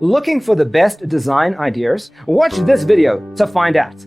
Looking for the best design ideas? Watch this video to find out.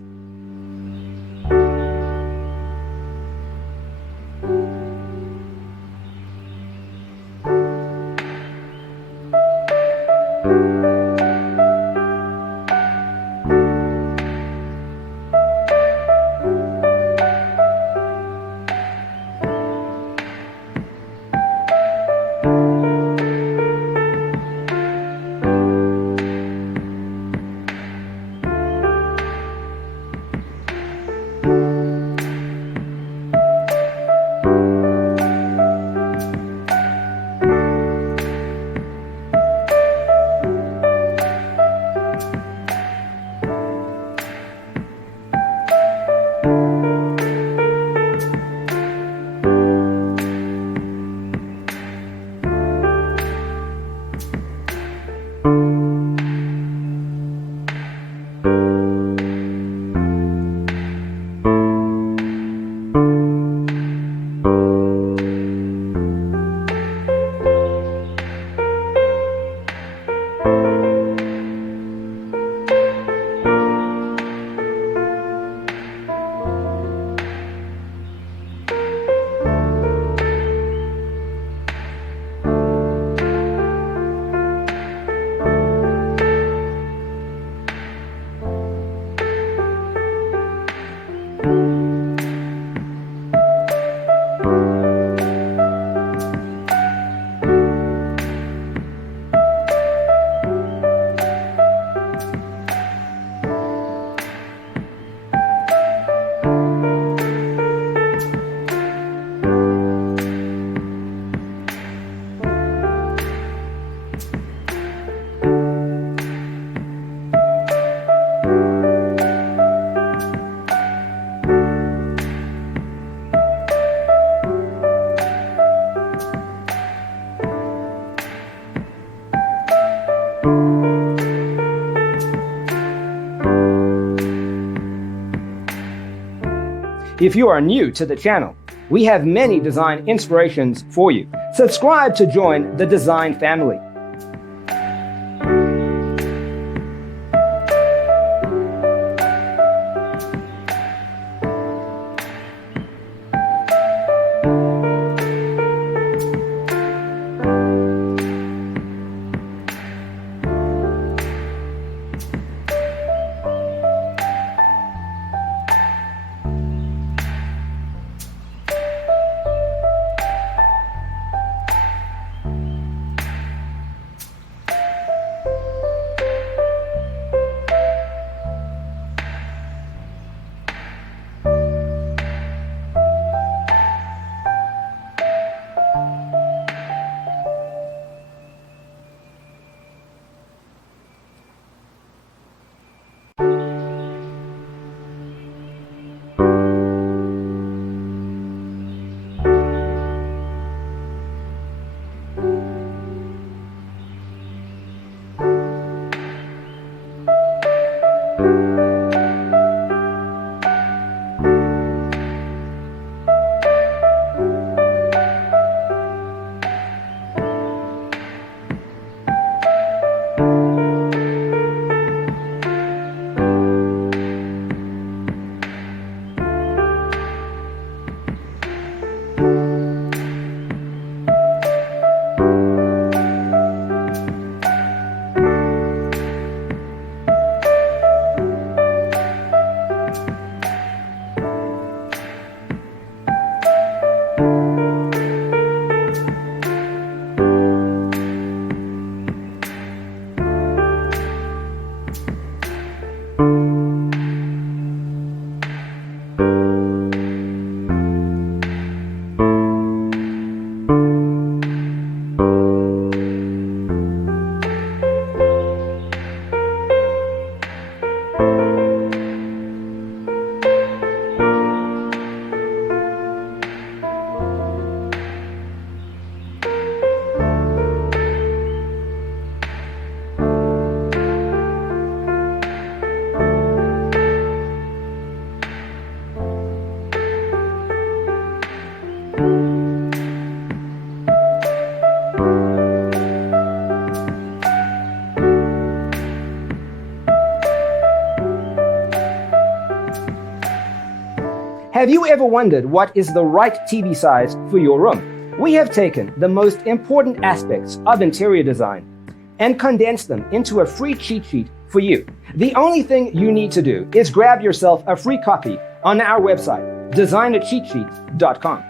If you are new to the channel, we have many design inspirations for you. Subscribe to join the design family. Have you ever wondered what is the right TV size for your room? We have taken the most important aspects of interior design and condensed them into a free cheat sheet for you. The only thing you need to do is grab yourself a free copy on our website, designercheatsheet.com.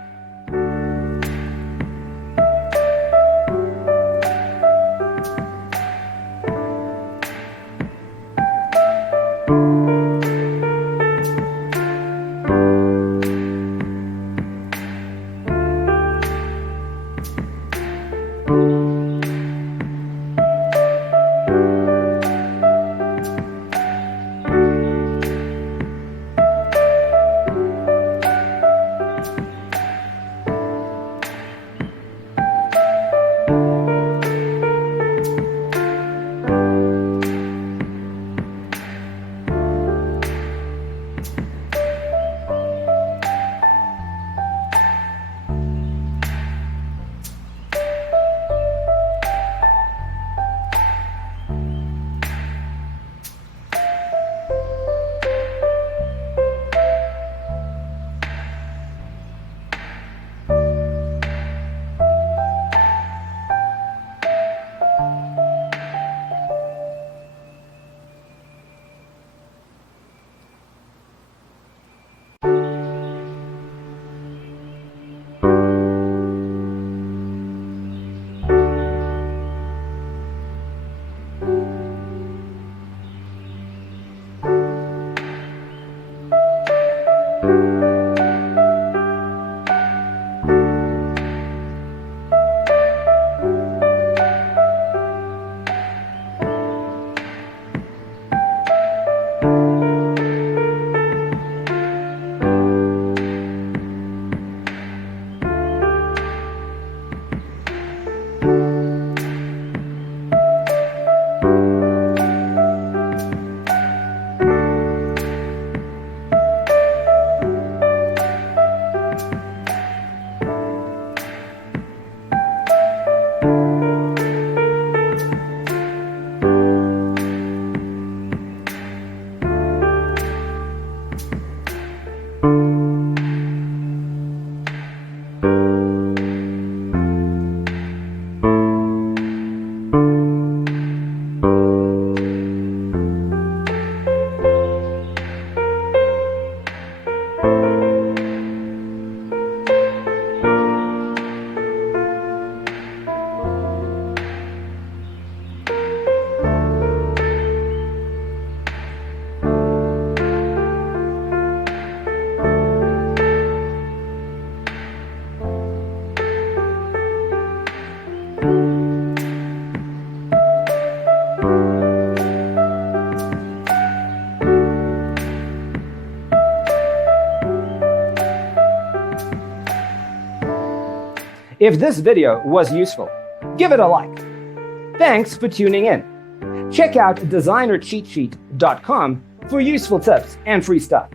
If this video was useful, give it a like. Thanks for tuning in. Check out designercheatsheet.com for useful tips and free stuff.